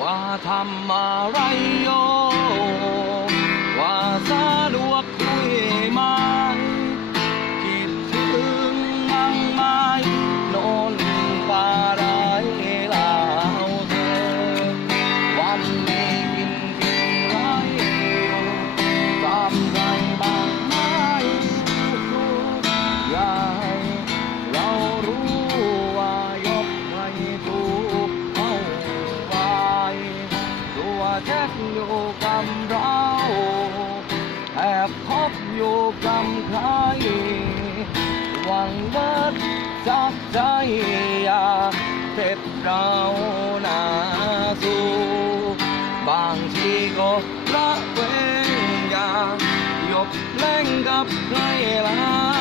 ว่าทำอะไรโยว่าสะดวกคุยไหมคิดถึงมั่งไหมโน่นป่าไรลาวเธอวันนี้กินเพียงไรอยู่ตามใจบ้างไหมอยากให้เรารู้ว่ายกให้ถูกเอาไว้ตัวแจ็คอยู่กับเราแอบคบอยู่กับใครหวังเบิดจากใจอยากเสร็จเราหน้าสู้บางทีก็ระเวงอยากยกเล่นกับใครหลา